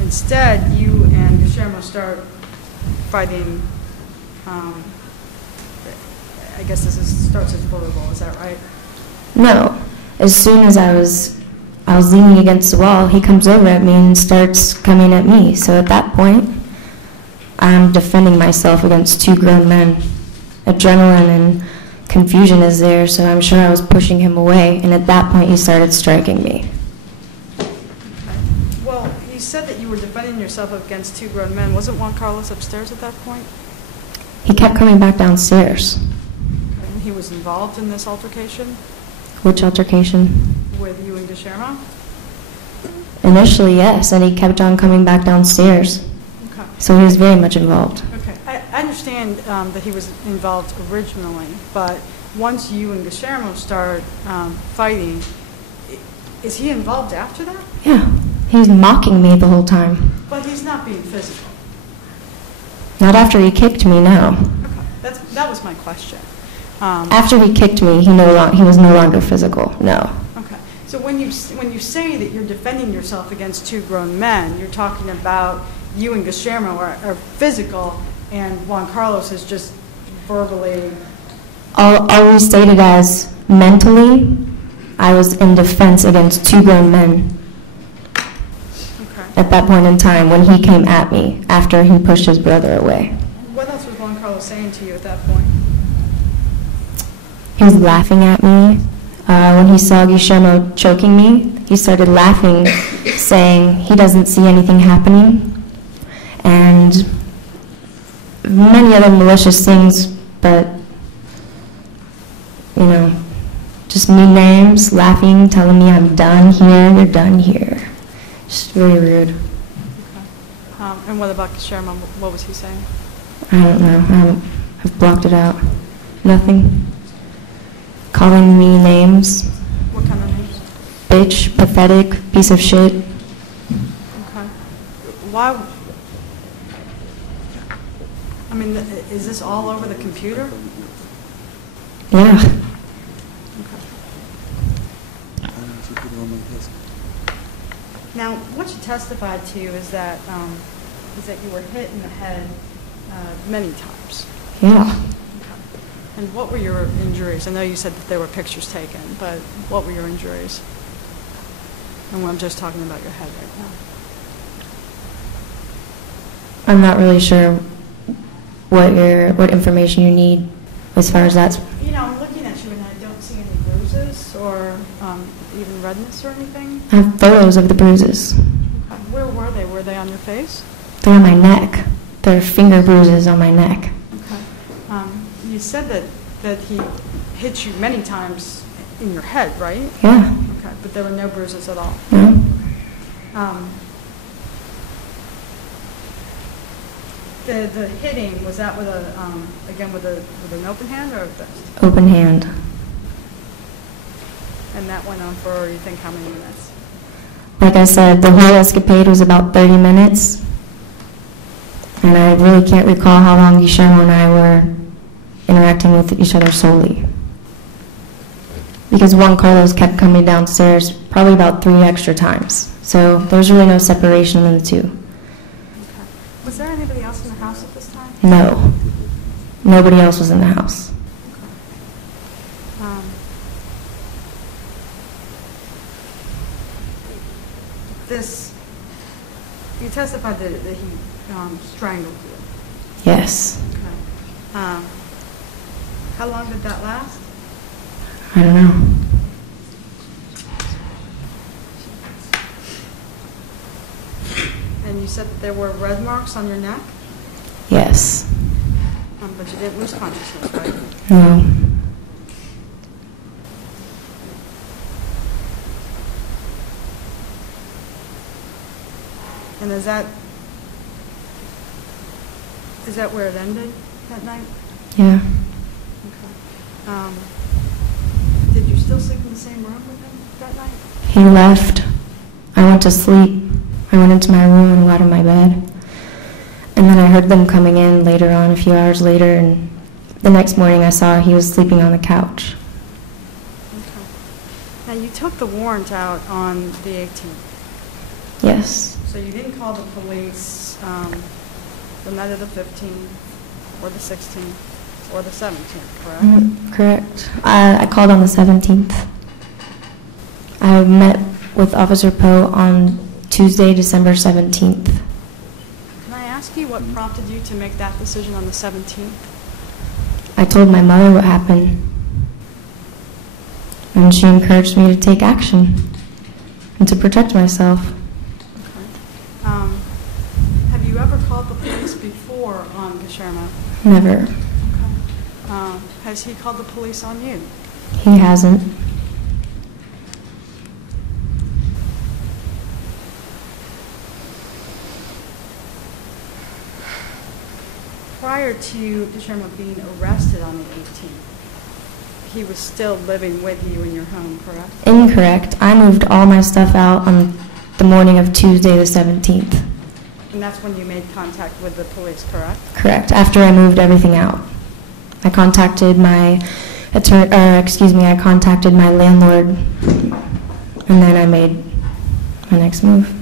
Instead, you and Guillermo start fighting. I guess starts as verbal. Is that right? No. As soon as I was leaning against the wall, he comes over at me and starts coming at me. So at that point, I'm defending myself against two grown men. Adrenaline and confusion is there, so I'm sure I was pushing him away. And at that point, he started striking me. Okay. Well, you said that you were defending yourself against two grown men. Wasn't Juan Carlos upstairs at that point? He kept coming back downstairs. Okay. And he was involved in this altercation? Which altercation? With you and Guillermo? Initially, yes, and he kept on coming back downstairs. Okay. So he was very much involved. Okay. I understand that he was involved originally, but once you and Guillermo start fighting, is he involved after that? Yeah. He was mocking me the whole time. But he's not being physical. Not after he kicked me, no. Okay. That was my question. After he kicked me, he was no longer physical, no. Okay. So when you say that you're defending yourself against two grown men, you're talking about you and Guillermo are physical, and Juan Carlos is just verbally. I'll restate it as mentally, I was in defense against two grown men. Okay. At that point in time, when he came at me after he pushed his brother away. What else was Juan Carlos saying to you at that point? He was laughing at me. When he saw Guillermo choking me, he started laughing, saying he doesn't see anything happening, and many other malicious things, but, just mean names, laughing, telling me I'm done here, you're done here. Just very rude. Okay. And what about Guillermo? What was he saying? I don't know. I've blocked it out. Nothing. Calling me names. What kind of names? Bitch, pathetic, piece of shit. Okay. Why? I mean, is this all over the computer? Yeah. Okay. Now, what you testified to is that you were hit in the head many times. Yeah. And what were your injuries? I know you said that there were pictures taken, but what were your injuries? And I'm just talking about your head right now. I'm not really sure what information you need as far as that's. I'm looking at you and I don't see any bruises or even redness or anything. I have photos of the bruises. Okay. Where were they? Were they on your face? They're on my neck. They're finger bruises on my neck. Okay. You said that he hit you many times in your head, right? Yeah. Okay, but there were no bruises at all. No. The hitting, was that with with an open hand or a fist? Open hand. And that went on for, you think, how many minutes? Like I said, the whole escapade was about 30 minutes. And I really can't recall how long Guillermo and I were interacting with each other solely. Because Juan Carlos kept coming downstairs probably about 3 extra times. So there was really no separation in the two. Okay. Was there anybody else in the house at this time? No. Nobody else was in the house. You testified that he strangled you. Yes. Okay. How long did that last? I don't know. And you said that there were red marks on your neck? Yes. But you didn't lose consciousness, right? No. And is that where it ended that night? Yeah. Okay. Did you still sleep in the same room with him that night? He left. I went to sleep. I went into my room and got in my bed. And then I heard them coming in later on, a few hours later, and the next morning I saw he was sleeping on the couch. Okay. Now you took the warrant out on the 18th. Yes. So you didn't call the police the night of the 15th, or the 16th, or the 17th, correct? Correct. I called on the 17th. I met with Officer Poe on Tuesday, December 17th. Can I ask you what prompted you to make that decision on the 17th? I told my mother what happened, and she encouraged me to take action and to protect myself. Okay. Have you ever called the police before on Guillermo? Never. Okay. Has he called the police on you? He hasn't. Prior to Guillermo being arrested on the 18th, he was still living with you in your home, correct? Incorrect. I moved all my stuff out on the morning of Tuesday the 17th. And that's when you made contact with the police, correct? Correct. After I moved everything out. I contacted my I contacted my landlord, and then I made my next move.